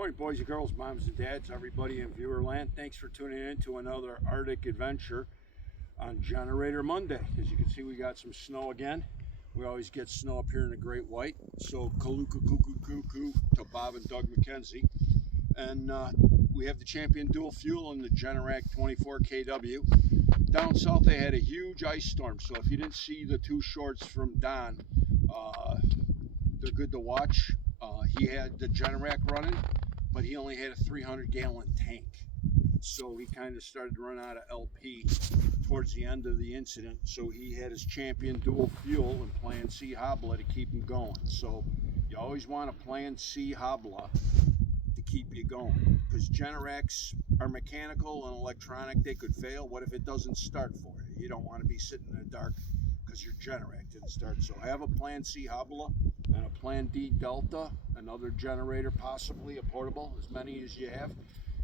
morning, boys and girls, moms and dads, everybody in Viewerland. Thanks for tuning in to another Arctic adventure on Generator Monday. As you can see, we got some snow again. We always get snow up here in the Great White. So, Shaluka, cuckoo, to Bob and Doug McKenzie. And we have the Champion Dual Fuel and the Generac 24 kW. Down south, they had a huge ice storm. So, if you didn't see the two shorts from Don, they're good to watch. He had the Generac running, but he only had a 300-gallon tank. So he kind of started to run out of LP towards the end of the incident. So he had his Champion Dual Fuel and Plan C Hobla to keep him going. So you always want a Plan C Hobla to keep you going, because Generacs are mechanical and electronic. They could fail. What if it doesn't start for you? You don't want to be sitting in the dark because your Generac didn't start. So have a Plan C Hobla and a Plan D Delta, another generator, possibly a portable, as many as you have,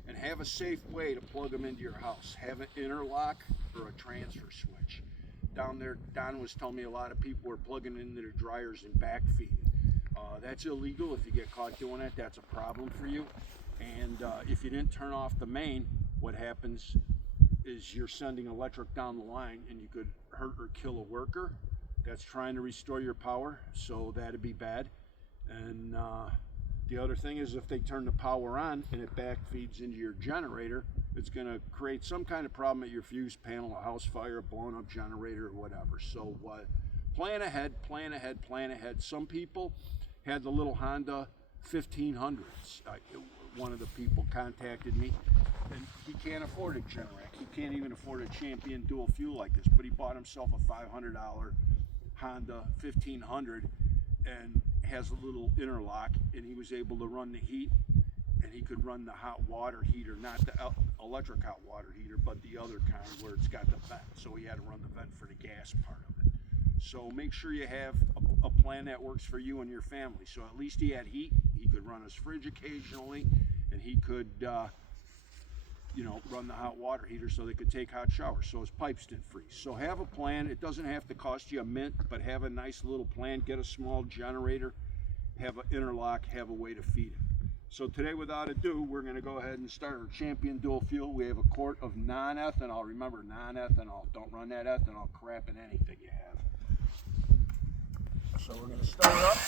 and have a safe way to plug them into your house. Have an interlock or a transfer switch. Down there, Don was telling me a lot of people were plugging into their dryers and backfeeding. That's illegal. If you get caught doing that, that's a problem for you. And if you didn't turn off the main, what happens is you're sending electric down the line, and you could hurt or kill a worker that's trying to restore your power. So that'd be bad. And the other thing is, if they turn the power on and it back feeds into your generator, it's going to create some kind of problem at your fuse panel, a house fire, a blown up generator, or whatever. So plan ahead, plan ahead, plan ahead. Some people had the little Honda 1500s. One of the people contacted me, and he can't afford a Generac. He can't even afford a Champion Dual Fuel like this, but he bought himself a $500 Honda 1500 and has a little interlock, and he was able to run the heat, and he could run the hot water heater, not the electric hot water heater, but the other kind where it's got the vent. So he had to run the vent for the gas part of it. So make sure you have a plan that works for you and your family. So at least he had heat. He could run his fridge occasionally, and he could run the hot water heater so they could take hot showers, so his pipes didn't freeze. So have a plan. It doesn't have to cost you a mint, but have a nice little plan. Get a small generator, have an interlock, have a way to feed it. So today, without ado, we're going to go ahead and start our Champion Dual Fuel. We have a quart of non-ethanol. Remember, non-ethanol. Don't run that ethanol crap in anything you have. So we're going to start it up.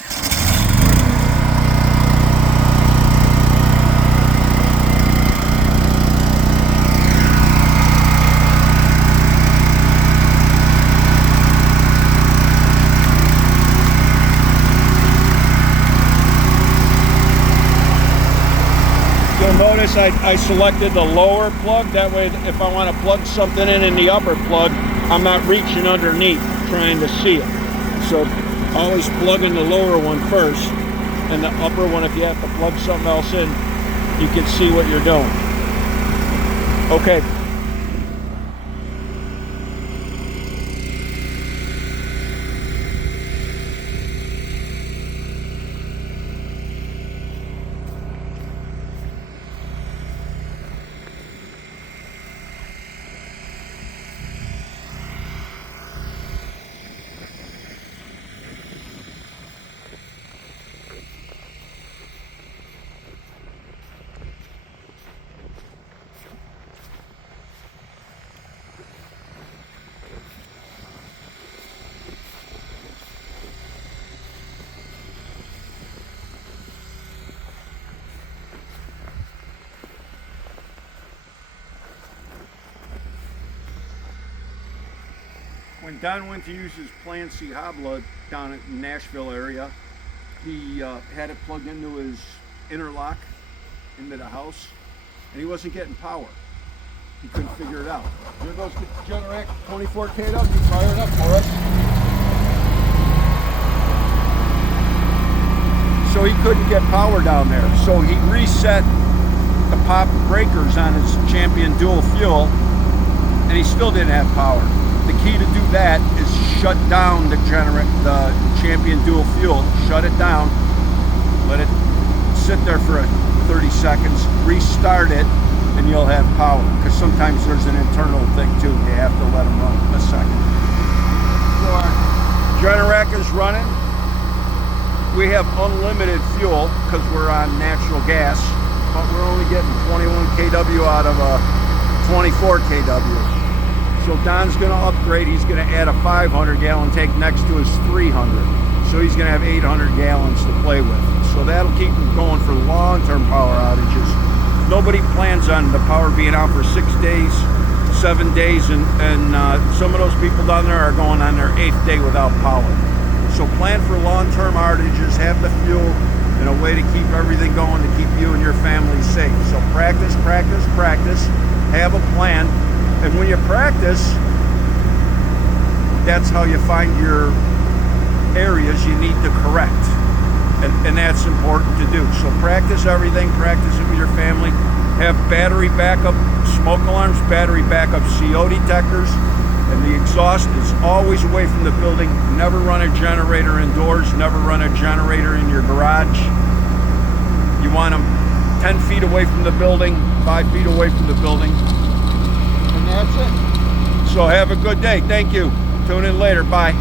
Notice I selected the lower plug. That way, if I want to plug something in the upper plug, I'm not reaching underneath trying to see it. So always plug in the lower one first, and the upper one, if you have to plug something else in, you can see what you're doing. Okay. When Don went to use his Plan C Hobla down in the Nashville area, he had it plugged into his interlock into the house, and he wasn't getting power. He couldn't figure it out. Here goes the Generac 24 kW, fire it up for us. So he couldn't get power down there. So he reset the pop breakers on his Champion Dual Fuel, and he still didn't have power. The key to do that is shut down the Champion Dual Fuel, shut it down, let it sit there for 30 seconds, restart it, and you'll have power. Because sometimes there's an internal thing too, you have to let them run a second. So our Generac is running. We have unlimited fuel because we're on natural gas. but we're only getting 21 kW out of a 24 kW. So Don's going to upgrade. He's going to add a 500 gallon tank next to his 300. So he's going to have 800 gallons to play with. So that'll keep him going for long-term power outages. Nobody plans on the power being out for 6 days, 7 days, and some of those people down there are going on their 8th day without power. So plan for long-term outages, have the fuel, and a way to keep everything going to keep you and your family safe. So practice, practice, practice, have a plan, and when you practice, that's how you find your areas you need to correct. And that's important to do. So practice everything, practice it with your family. Have battery backup smoke alarms, battery backup CO detectors, and the exhaust is always away from the building. Never run a generator indoors, never run a generator in your garage. You want them 10 feet away from the building, 5 feet away from the building, and that's it. So have a good day. Thank you. Tune in later. Bye.